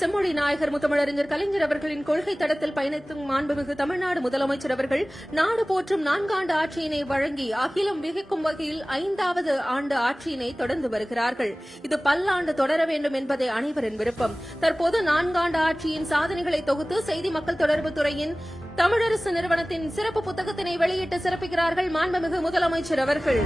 செம்மொழி நாயகர் முத்தமிழறிஞர் கலைஞர் அவர்களின் கொள்கை தடத்தில் பயணித்தும் மாண்புமிகு தமிழ்நாடு முதலமைச்சர் அவர்கள் நாடு போற்றும் 4 ஆண்டு ஆட்சியினை வழங்கி அகிலம் வியக்கும் வகையில் 5வது ஆண்டு ஆட்சியினை தொடர்ந்து வருகிறார்கள். இது பல்லாண்டு தொடர வேண்டும் என்பதே அனைவரின் விருப்பம். தற்போது 4 ஆண்டு ஆட்சியின் சாதனைகளை தொகுத்து செய்தி மக்கள் தொடர்பு துறையின் தமிழரசு நிறுவனத்தின் சிறப்பு புத்தகத்தினை வெளியிட்டு சிறப்பிக்கிறார்கள் மாண்புமிகு முதலமைச்சர் அவர்கள்.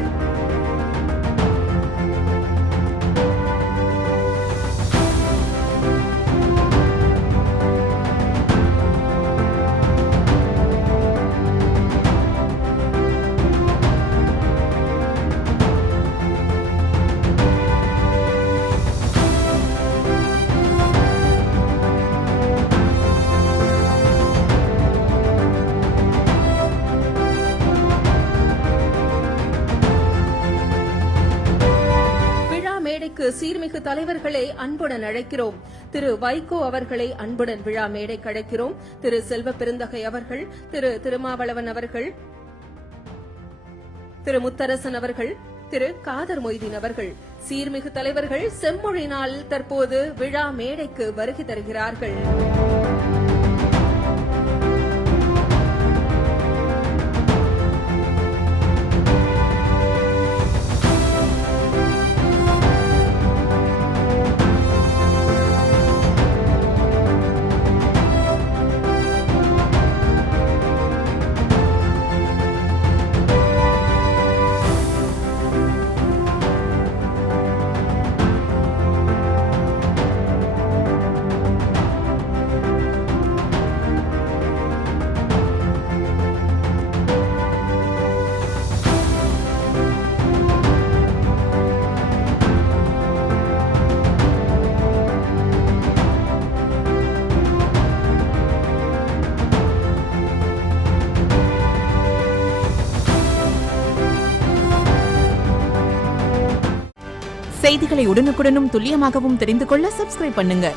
சீர்மிகு தலைவர்களை அன்புடன் அழைக்கிறோம். திரு வைகோ அவர்களை அன்புடன் விழா மேடைக்கு அழைக்கிறோம். திரு செல்வ பெருந்தகை அவர்கள், திரு திருமாவளவன் அவர்கள், திரு முத்தரசன் அவர்கள், திரு காதர் மொய்தீன் அவர்கள், சீர்மிகு தலைவர்கள் செம்மொழி நாளில் தற்போது விழா மேடைக்கு வருகை தருகிறார்கள். செய்திகளை உடனுக்குடனும் துல்லியமாகவும் தெரிந்து கொள்ள சப்ஸ்கிரைப் பண்ணுங்க.